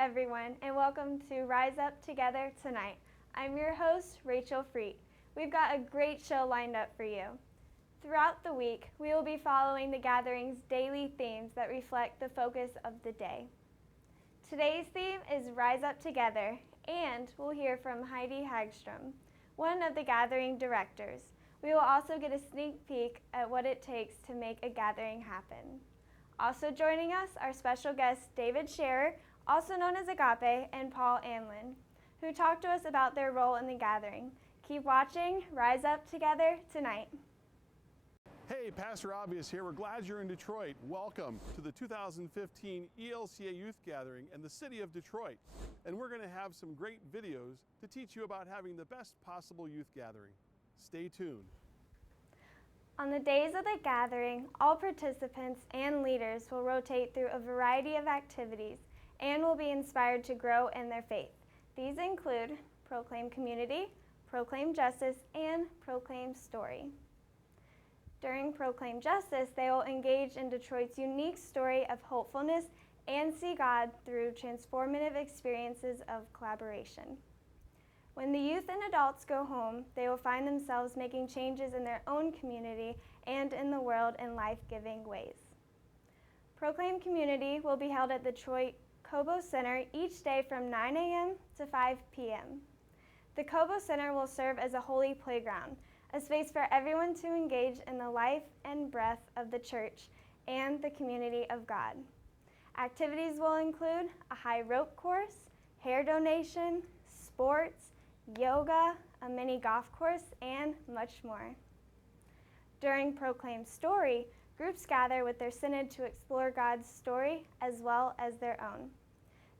everyone, and welcome to Rise Up Together tonight. I'm your host, Rachel Freet. We've got a great show lined up for you. Throughout the week, we will be following the gathering's daily themes that reflect the focus of the day. Today's theme is Rise Up Together, and we'll hear from Heidi Hagstrom, one of the gathering directors. We will also get a sneak peek at what it takes to make a gathering happen. Also joining us are special guests David Scherer, also known as Agape, and Paul Anlin, who talked to us about their role in the gathering. Keep watching Rise Up Together tonight. Hey, Pastor Obvious here. We're glad you're in Detroit. Welcome to the 2015 ELCA Youth Gathering in the city of Detroit. And we're going to have some great videos to teach you about having the best possible youth gathering. Stay tuned. On the days of the gathering, all participants and leaders will rotate through a variety of activities and will be inspired to grow in their faith. These include Proclaim Community, Proclaim Justice, and Proclaim Story. During Proclaim Justice, they will engage in Detroit's unique story of hopefulness and see God through transformative experiences of collaboration. When the youth and adults go home, they will find themselves making changes in their own community and in the world in life-giving ways. Proclaim Community will be held at the Detroit Cobo Center each day from 9 a.m. to 5 p.m. The Cobo Center will serve as a holy playground, a space for everyone to engage in the life and breath of the church and the community of God. Activities will include a high rope course, hair donation, sports, yoga, a mini golf course, and much more. During Proclaim Story, groups gather with their synod to explore God's story as well as their own.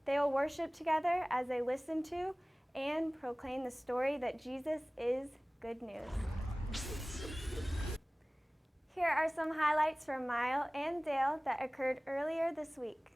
They will worship together as they listen to and proclaim the story that Jesus is good news. Here are some highlights from Mile and Dale that occurred earlier this week.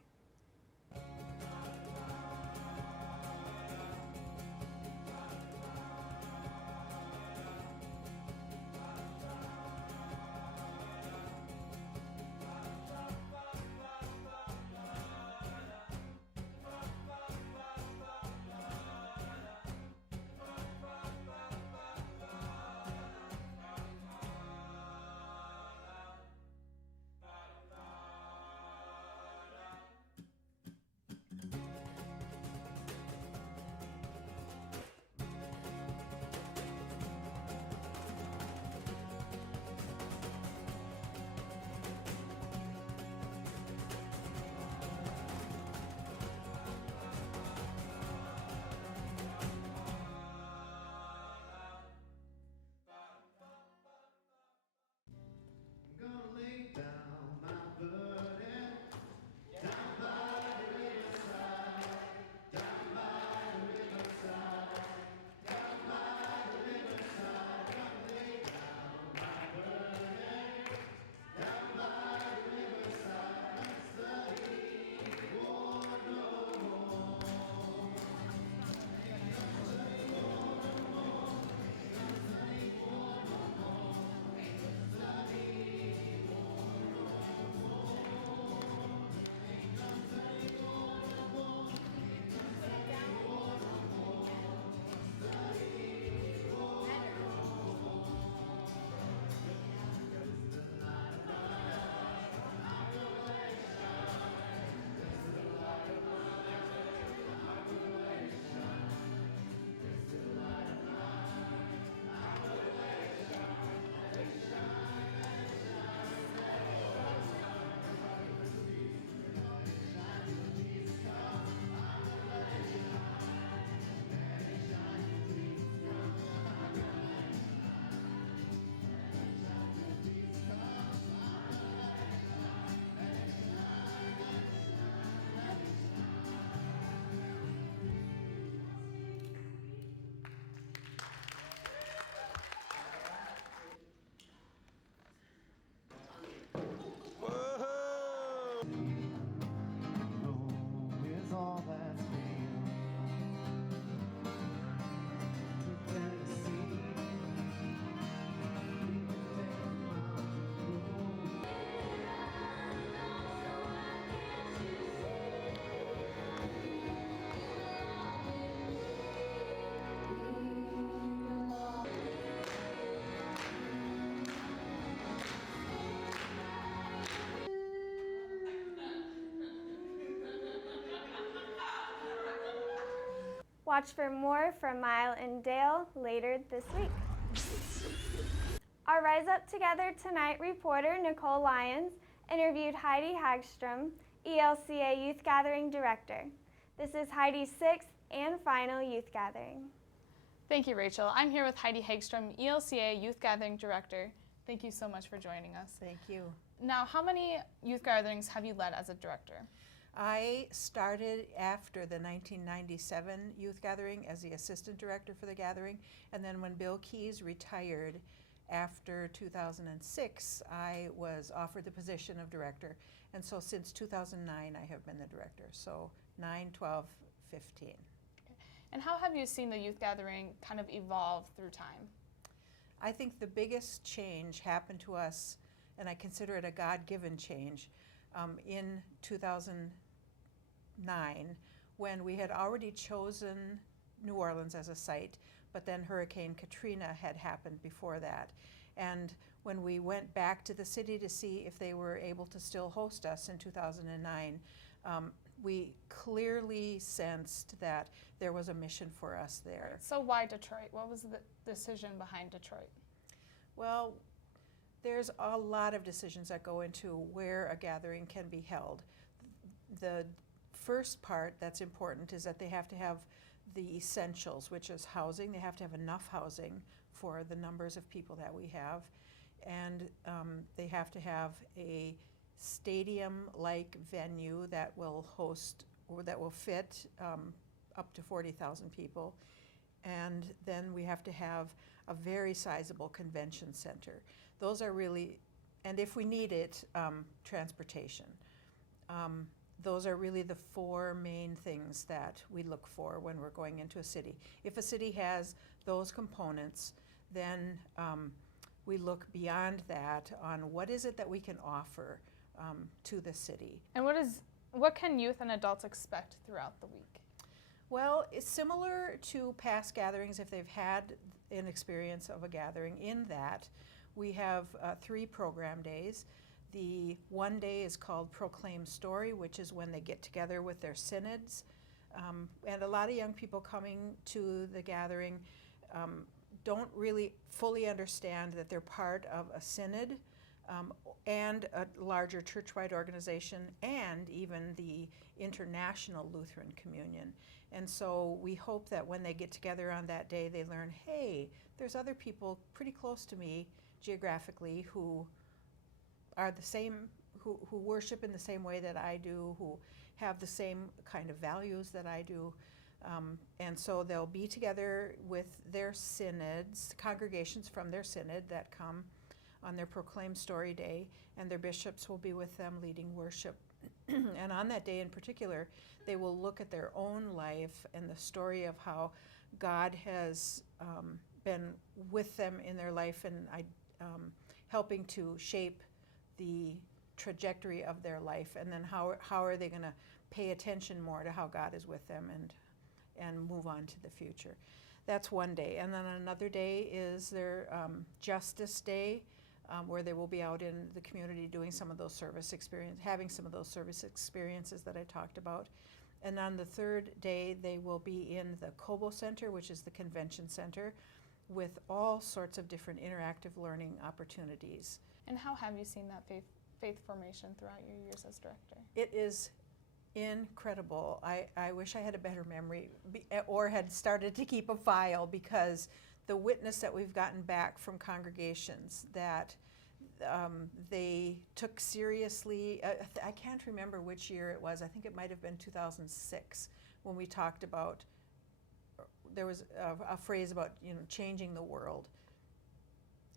Watch for more from Mile and Dale later this week. Our Rise Up Together Tonight reporter Nicole Lyons interviewed Heidi Hagstrom, ELCA Youth Gathering Director. This is Heidi's 6th and final youth gathering. Thank you, Rachel. I'm here with Heidi Hagstrom, ELCA Youth Gathering Director. Thank you so much for joining us. Thank you. Now, how many youth gatherings have you led as a director? I started after the 1997 youth gathering as the assistant director for the gathering, and then when Bill Keyes retired after 2006, I was offered the position of director, and so since 2009 I have been the director, so 9, 12, 15. And how have you seen the youth gathering kind of evolve through time? I think the biggest change happened to us, and I consider it a God-given change, in 2009 when we had already chosen New Orleans as a site, but then Hurricane Katrina had happened before that. And when we went back to the city to see if they were able to still host us in 2009, we clearly sensed that there was a mission for us there. So why Detroit? What was the decision behind Detroit? Well, there's a lot of decisions that go into where a gathering can be held. The first part that's important is that they have to have the essentials, which is housing. They have to have enough housing for the numbers of people that we have. And they have to have a stadium-like venue that will host, or that will fit up to 40,000 people. And then we have to have a very sizable convention center. Those are really, and if we need it, transportation. Those are really the 4 main things that we look for when we're going into a city. If a city has those components, then we look beyond that on what is it that we can offer to the city. And what can youth and adults expect throughout the week? Well, it's similar to past gatherings if they've had an experience of a gathering, in that we have 3 program days. The one day is called Proclaim Story, which is when they get together with their synods. And a lot of young people coming to the gathering don't really fully understand that they're part of a synod and a larger church-wide organization, and even the International Lutheran Communion. And so we hope that when they get together on that day, they learn, hey, there's other people pretty close to me geographically who are the same, who worship in the same way that I do, who have the same kind of values that I do. And so they'll be together with their synods, congregations from their synod that come on their Proclaim Story Day, and their bishops will be with them leading worship. And on that day in particular, they will look at their own life and the story of how God has been with them in their life and helping to shape the trajectory of their life, and then how are they going to pay attention more to how God is with them and move on to the future. That's one day. And then another day is their Justice Day, where they will be out in the community doing some of those having some of those service experiences that I talked about. And on the third day, they will be in the Cobo Center, which is the convention center, with all sorts of different interactive learning opportunities. And how have you seen that faith formation throughout your years as director? It is incredible. I wish I had a better memory or had started to keep a file, because the witness that we've gotten back from congregations that they took seriously, I can't remember which year it was, I think it might have been 2006, when we talked about, there was a phrase about changing the world.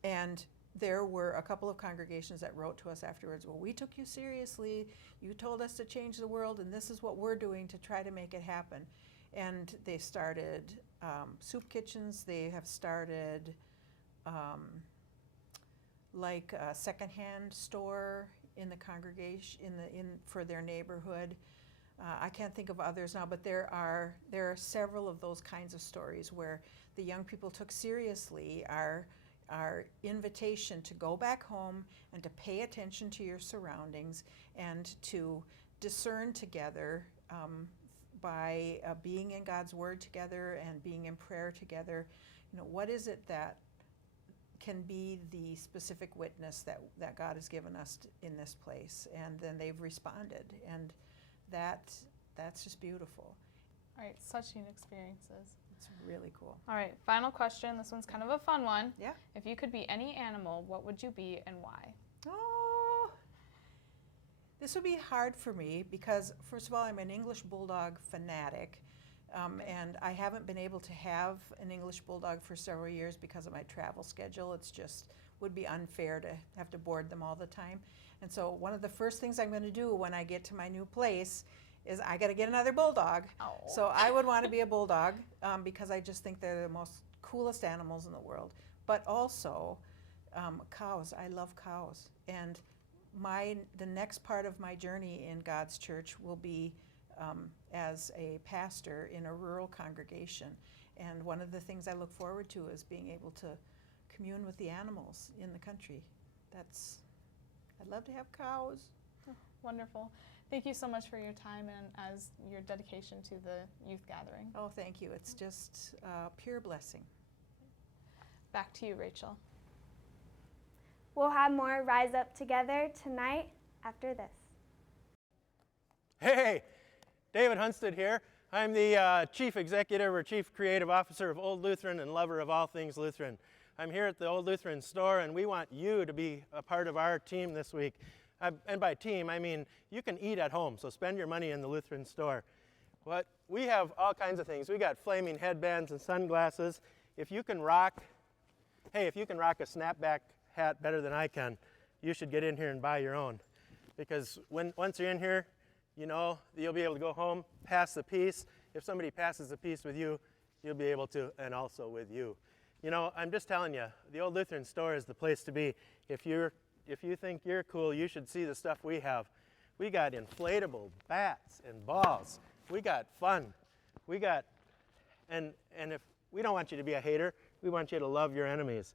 And there were a couple of congregations that wrote to us afterwards, well, we took you seriously, you told us to change the world, and this is what we're doing to try to make it happen. And they started soup kitchens, they have started like a secondhand store in the congregation, for their neighborhood. I can't think of others now, but there are several of those kinds of stories where the young people took seriously our invitation to go back home and to pay attention to your surroundings and to discern together by being in God's Word together and being in prayer together. You know, what is it that can be the specific witness that God has given us in this place? And then they've responded, and that's just beautiful. All right, such neat experiences. It's really cool. All right, final question. This one's kind of a fun one. Yeah. If you could be any animal, what would you be and why? Oh, this would be hard for me because, first of all, I'm an English Bulldog fanatic, and I haven't been able to have an English Bulldog for several years because of my travel schedule. It's just would be unfair to have to board them all the time. And so one of the first things I'm going to do when I get to my new place is I got to get another Bulldog. Oh. So I would want to be a Bulldog because I just think they're the most coolest animals in the world. But also cows. I love cows. And the next part of my journey in God's church will be as a pastor in a rural congregation. And one of the things I look forward to is being able to commune with the animals in the country. I'd love to have cows. Oh, wonderful. Thank you so much for your time and as your dedication to the youth gathering. Oh, thank you. It's just pure blessing. Back to you, Rachel. We'll have more Rise Up Together tonight after this. Hey, David Hunstead here. I'm the Chief Executive or Chief Creative Officer of Old Lutheran and lover of all things Lutheran. I'm here at the Old Lutheran Store, and we want you to be a part of our team this week. And by team, I mean you can eat at home, so spend your money in the Lutheran Store. We have all kinds of things. We got flaming headbands and sunglasses. If you can rock a snapback hat better than I can, you should get in here and buy your own. Because once you're in here, you know, you'll be able to go home, pass the peace. If somebody passes the peace with you, you'll be able to, and also with you. You know, I'm just telling you, the Old Lutheran Store is the place to be. If you think you're cool, you should see the stuff we have. We got inflatable bats and balls. We got fun. And if we don't want you to be a hater, we want you to love your enemies.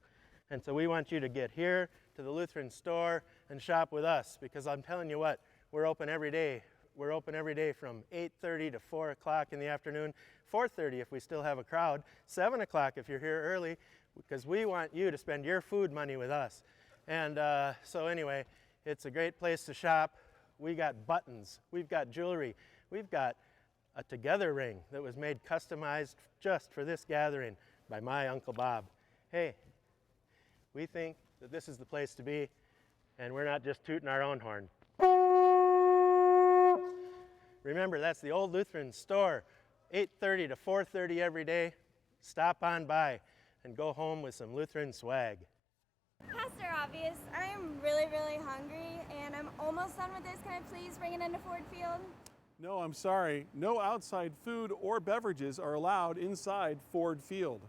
And so we want you to get here to the Lutheran Store and shop with us, because I'm telling you what, we're open every day. We're open every day from 8:30 to 4 o'clock in the afternoon, 4:30 if we still have a crowd, 7 o'clock if you're here early, because we want you to spend your food money with us. And so anyway, it's a great place to shop. We got buttons, we've got jewelry, we've got a together ring that was made customized just for this gathering by my Uncle Bob. Hey, we think that this is the place to be, and we're not just tooting our own horn. Remember, that's the Old Lutheran Store, 8:30 to 4:30 every day. Stop on by and go home with some Lutheran swag. Pastor Obvious, I am really, really hungry, and I'm almost done with this. Can I please bring it into Ford Field? No, I'm sorry. No outside food or beverages are allowed inside Ford Field.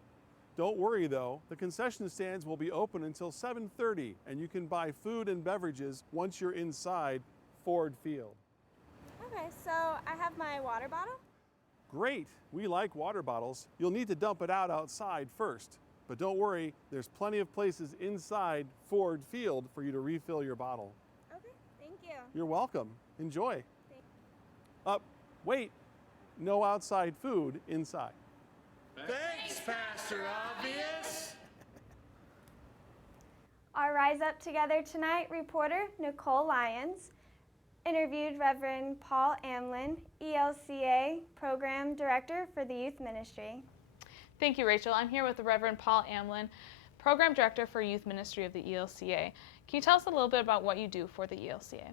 Don't worry though, the concession stands will be open until 7:30, and you can buy food and beverages once you're inside Ford Field. Okay, so I have my water bottle. Great, we like water bottles. You'll need to dump it out outside first. But don't worry, there's plenty of places inside Ford Field for you to refill your bottle. Okay, thank you. You're welcome. Enjoy. Thank Wait, no outside food inside. Thanks, Pastor Obvious. Our Rise Up Together tonight reporter, Nicole Lyons, interviewed Reverend Paul Amlin, ELCA Program Director for the Youth Ministry. Thank you, Rachel. I'm here with the Reverend Paul Amlin, Program Director for Youth Ministry of the ELCA. Can you tell us a little bit about what you do for the ELCA?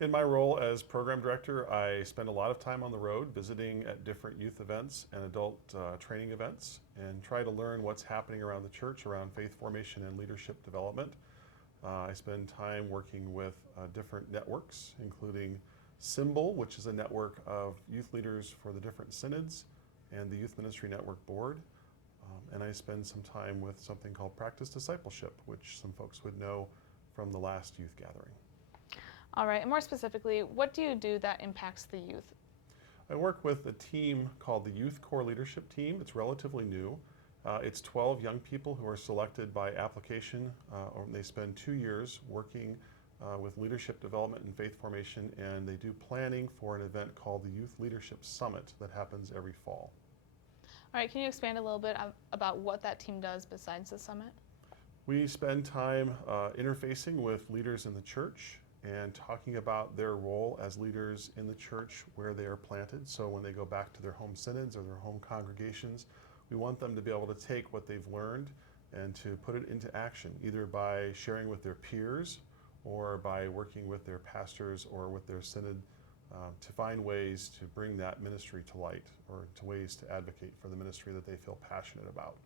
In my role as program director, I spend a lot of time on the road visiting at different youth events and adult training events, and try to learn what's happening around the church around faith formation and leadership development. I spend time working with different networks, including Symbol, which is a network of youth leaders for the different synods, and the Youth Ministry Network Board. And I spend some time with something called Practice Discipleship, which some folks would know from the last youth gathering. All right, and more specifically, what do you do that impacts the youth? I work with a team called the Youth Core Leadership Team. It's relatively new. It's 12 young people who are selected by application, and they spend 2 years working with leadership development and faith formation, and they do planning for an event called the Youth Leadership Summit that happens every fall. All right, can you expand a little bit about what that team does besides the summit? We spend time interfacing with leaders in the church and talking about their role as leaders in the church where they are planted. So when they go back to their home synods or their home congregations, we want them to be able to take what they've learned and to put it into action, either by sharing with their peers or by working with their pastors or with their synod to find ways to bring that ministry to light, or to ways to advocate for the ministry that they feel passionate about.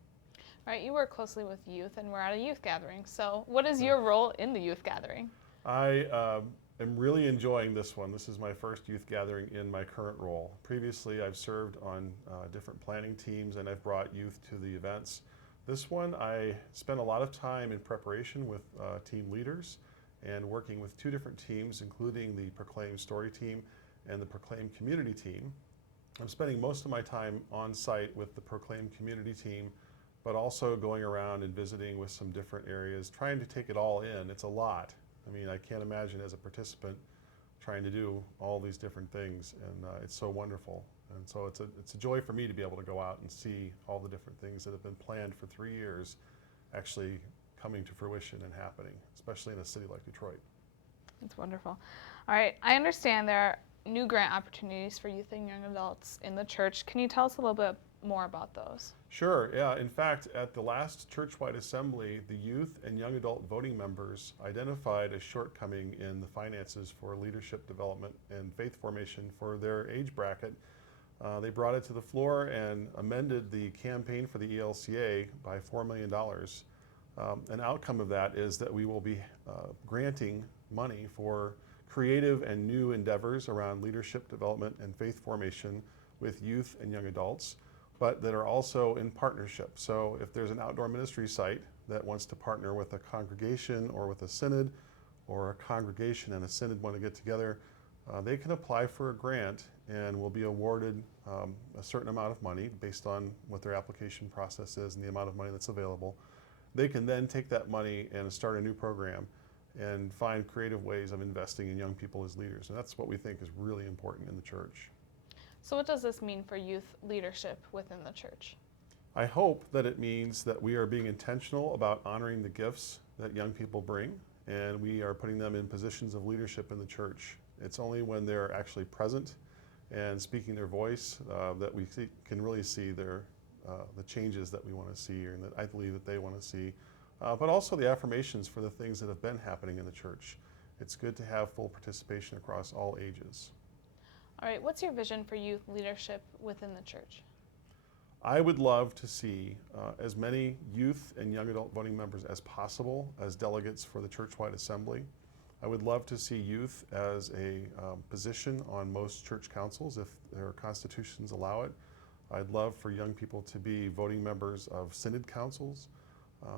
All right, you work closely with youth, and we're at a youth gathering. So what is your role in the youth gathering? I am really enjoying this one. This is my first youth gathering in my current role. Previously, I've served on different planning teams, and I've brought youth to the events. This one, I spent a lot of time in preparation with team leaders and working with two different teams, including the Proclaim Story team and the Proclaim Community team. I'm spending most of my time on site with the Proclaim Community team, but also going around and visiting with some different areas, trying to take it all in. It's a lot. I mean, I can't imagine as a participant trying to do all these different things, and it's so wonderful. And so it's a joy for me to be able to go out and see all the different things that have been planned for 3 years actually coming to fruition and happening, especially in a city like Detroit. That's wonderful. All right, I understand there are new grant opportunities for youth and young adults in the church. Can you tell us a little bit more about those? Sure, yeah. In fact, at the last church-wide assembly, the youth and young adult voting members identified a shortcoming in the finances for leadership development and faith formation for their age bracket. They brought it to the floor and amended the campaign for the ELCA by $4 million. An outcome of that is that we will be granting money for creative and new endeavors around leadership development and faith formation with youth and young adults, but that are also in partnership. So if there's an outdoor ministry site that wants to partner with a congregation or with a synod, or a congregation and a synod want to get together, they can apply for a grant and will be awarded a certain amount of money based on what their application process is and the amount of money that's available. They can then take that money and start a new program and find creative ways of investing in young people as leaders. And that's what we think is really important in the church. So what does this mean for youth leadership within the church? I hope that it means that we are being intentional about honoring the gifts that young people bring, and we are putting them in positions of leadership in the church. It's only when they're actually present and speaking their voice that we can really see the changes that we want to see, and that I believe that they want to see, but also the affirmations for the things that have been happening in the church. It's good to have full participation across all ages. All right, what's your vision for youth leadership within the church? I would love to see as many youth and young adult voting members as possible as delegates for the church-wide assembly. I would love to see youth as a position on most church councils if their constitutions allow it. I'd love for young people to be voting members of synod councils,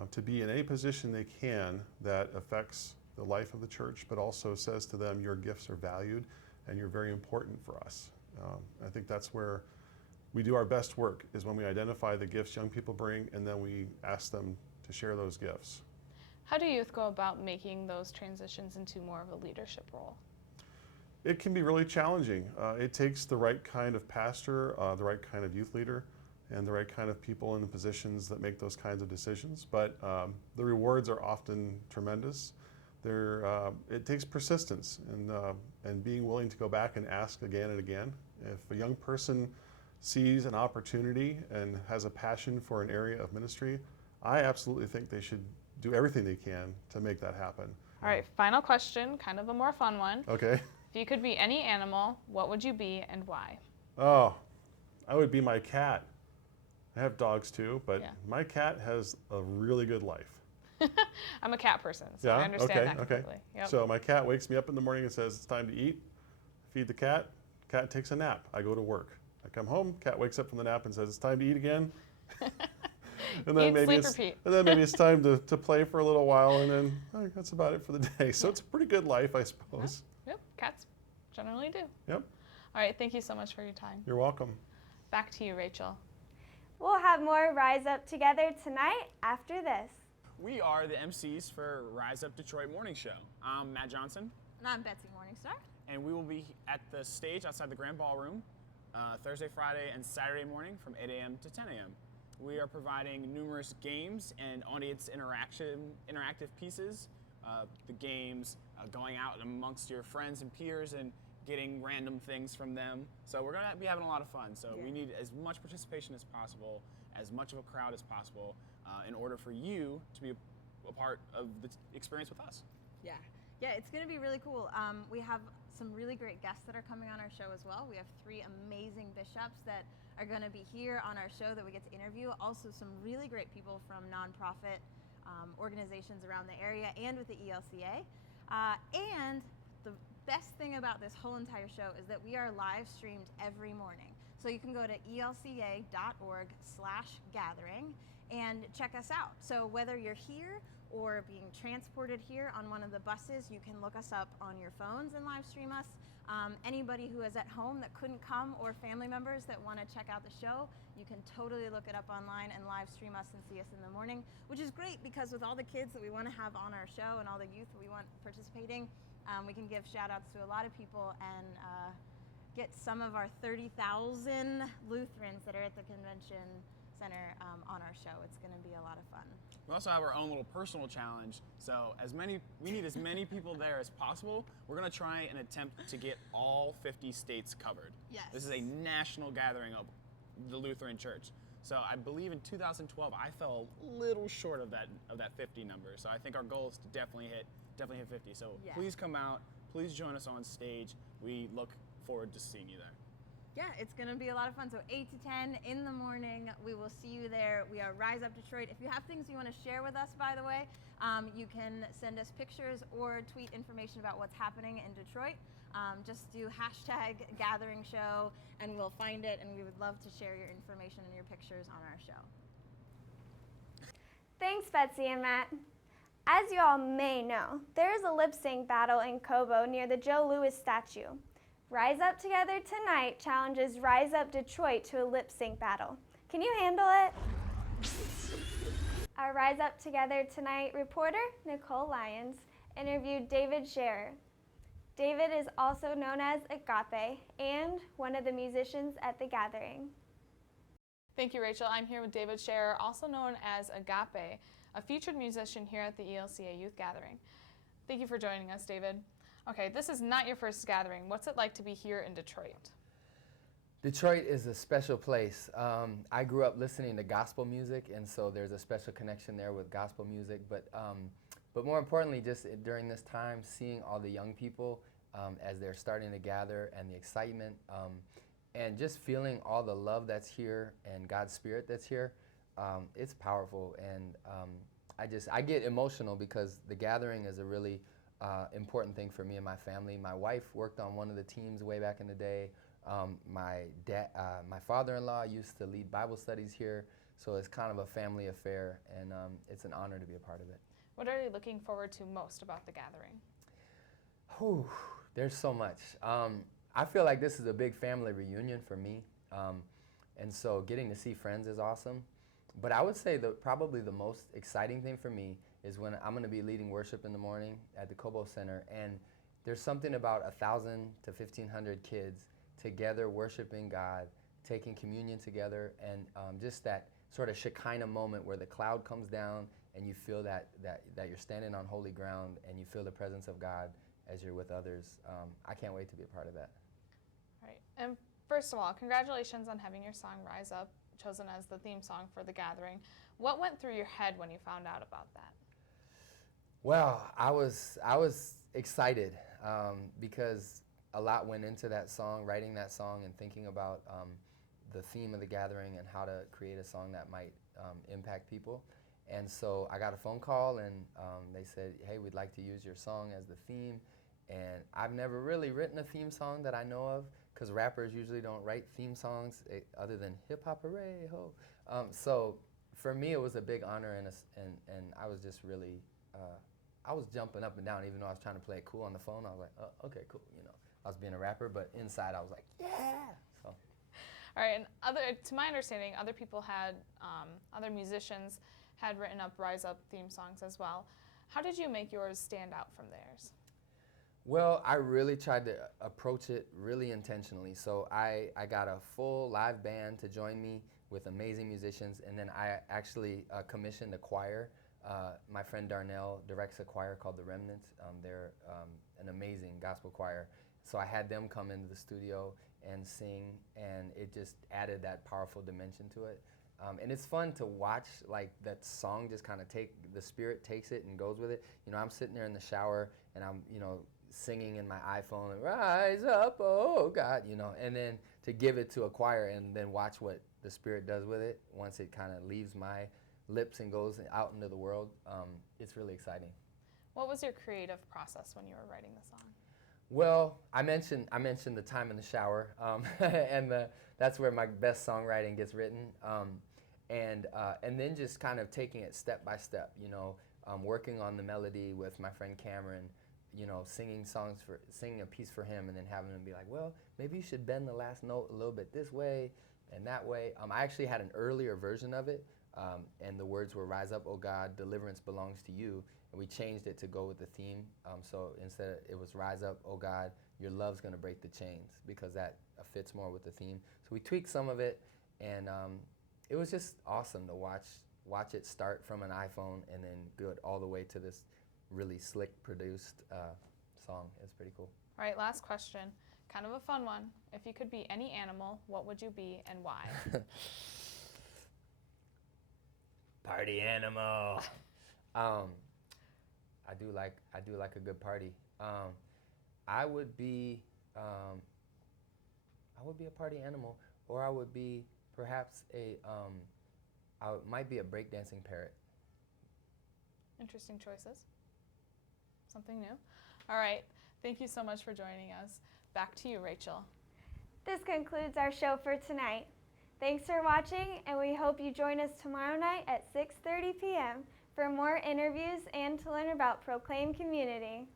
to be in any position they can that affects the life of the church, but also says to them, your gifts are valued and you're very important for us. I think that's where we do our best work, is when we identify the gifts young people bring and then we ask them to share those gifts. How do youth go about making those transitions into more of a leadership role? It can be really challenging. It takes the right kind of pastor, the right kind of youth leader, and the right kind of people in the positions that make those kinds of decisions. But the rewards are often tremendous. It takes persistence and being willing to go back and ask again and again. If a young person sees an opportunity and has a passion for an area of ministry, I absolutely think they should do everything they can to make that happen. All right, final question, kind of a more fun one. Okay. If you could be any animal, what would you be and why? Oh, I would be my cat. I have dogs too, but Yeah. my cat has a really good life. I'm a cat person, so Yeah? I understand Okay, that completely. okay. Yep. So my cat wakes me up in the morning and says it's time to eat. Feed the cat. Cat takes a nap. I go to work. I come home. Cat wakes up from the nap and says it's time to eat again. And then Eat, maybe sleep, repeat. and then maybe it's time to play for a little while, and then that's about it for the day. So it's a pretty good life, I suppose. Yep, cats generally do. Yep. All right, thank you so much for your time. You're welcome. Back to you, Rachel. We'll have more Rise Up Together tonight after this. We are the MCs for Rise Up Detroit Morning Show. I'm Matt Johnson. And I'm Betsy Morningstar. And we will be at the stage outside the Grand Ballroom Thursday, Friday, and Saturday morning from 8 a.m. to 10 a.m. We are providing numerous games and audience interactive pieces. The games, going out amongst your friends and peers and getting random things from them. So we're gonna be having a lot of fun. So we need as much participation as possible, as much of a crowd as possible, in order for you to be a part of the experience with us. Yeah, it's going to be really cool. We have some really great guests that are coming on our show as well. We have 3 amazing bishops that are going to be here on our show that we get to interview. Also, some really great people from nonprofit organizations around the area and with the ELCA. And the best thing about this whole entire show is that we are live streamed every morning. So you can go to elca.org/gathering and check us out. So whether you're here or being transported here on one of the buses, you can look us up on your phones and live stream us. Anybody who is at home that couldn't come, or family members that want to check out the show, you can totally look it up online and live stream us and see us in the morning, which is great because with all the kids that we want to have on our show and all the youth that we want participating, we can give shout outs to a lot of people and get some of our 30,000 Lutherans that are at the convention center on our show. It's going to be a lot of fun. We also have our own little personal challenge. So we need as many people there as possible. We're gonna try and attempt to get all 50 states covered. Yes. This is a national gathering of the Lutheran Church. So I believe in 2012 I fell a little short of that 50 number. So I think our goal is to definitely hit 50. So please come out, please join us on stage. We look forward to seeing you there. Yeah, it's going to be a lot of fun. So 8 to 10 in the morning, we will see you there. We are Rise Up Detroit. If you have things you want to share with us, by the way, you can send us pictures or tweet information about what's happening in Detroit. Just do #GatheringShow and we'll find it, and we would love to share your information and your pictures on our show. Thanks, Betsy and Matt. As you all may know, there is a lip sync battle in Cobo near the Joe Louis statue. Rise Up Together Tonight challenges Rise Up Detroit to a lip sync battle. Can you handle it? Our Rise Up Together Tonight reporter, Nicole Lyons, interviewed David Scherer. David is also known as Agape and one of the musicians at the gathering. Thank you, Rachel. I'm here with David Scherer, also known as Agape, a featured musician here at the ELCA Youth Gathering. Thank you for joining us, David. Okay, this is not your first gathering. What's it like to be here in Detroit? Detroit is a special place. I grew up listening to gospel music, and so there's a special connection there with gospel music. But more importantly, just during this time, seeing all the young people as they're starting to gather, and the excitement, and just feeling all the love that's here and God's Spirit that's here, it's powerful. And I get emotional because the gathering is a really important thing for me and my family. My wife worked on one of the teams way back in the day. My father-in-law used to lead Bible studies here, so it's kind of a family affair, and it's an honor to be a part of it. What are you looking forward to most about the gathering? There's so much. I feel like this is a big family reunion for me, and so getting to see friends is awesome. But I would say probably the most exciting thing for me is when I'm going to be leading worship in the morning at the Cobo Center, and there's something about 1,000 to 1,500 kids together worshiping God, taking communion together, and just that sort of Shekinah moment where the cloud comes down and you feel that you're standing on holy ground and you feel the presence of God as you're with others. I can't wait to be a part of that. All right. And first of all, congratulations on having your song Rise Up chosen as the theme song for the gathering. What went through your head when you found out about that? Well, I was excited because a lot went into that song, writing that song and thinking about the theme of the gathering and how to create a song that might impact people. And so I got a phone call, and they said, hey, we'd like to use your song as the theme. And I've never really written a theme song that I know of, because rappers usually don't write theme songs other than hip hop hooray ho. So for me, it was a big honor, and I was just really, I was jumping up and down, even though I was trying to play it cool on the phone. I was like, oh, okay, cool, you know. I was being a rapper, but inside I was like, yeah. So. All right, and to my understanding, other people had, other musicians had written up Rise Up theme songs as well. How did you make yours stand out from theirs? Well, I really tried to approach it really intentionally. So I got a full live band to join me with amazing musicians, and then I actually commissioned a choir. My friend Darnell directs a choir called The Remnants. They're an amazing gospel choir. So I had them come into the studio and sing, and it just added that powerful dimension to it. And it's fun to watch, like, that song just kind of the spirit takes it and goes with it. You know, I'm sitting there in the shower, and I'm, singing in my iPhone, and rise up, oh God, and then to give it to a choir and then watch what the Spirit does with it once it kind of leaves my lips and goes out into the world, it's really exciting. What was your creative process when you were writing the song? Well, I mentioned the time in the shower, and that's where my best songwriting gets written, and then just kind of taking it step by step, working on the melody with my friend Cameron, singing a piece for him, and then having him be like, well, maybe you should bend the last note a little bit this way and that way. I actually had an earlier version of it, and the words were "Rise up, O God, deliverance belongs to you," and we changed it to go with the theme. So instead, it was "Rise up, O God, your love's gonna break the chains," because that fits more with the theme. So we tweaked some of it, and it was just awesome to watch it start from an iPhone and then go all the way to this really slick produced song. It's pretty cool. All right, last question. Kind of a fun one. If you could be any animal, what would you be and why? Party animal. I do like a good party. I would be a party animal, or I would be perhaps I might be a breakdancing parrot. Interesting choices. Something new. All right. Thank you so much for joining us. Back to you, Rachel. This concludes our show for tonight. Thanks for watching, and we hope you join us tomorrow night at 6:30 p.m. for more interviews and to learn about Proclaim Community.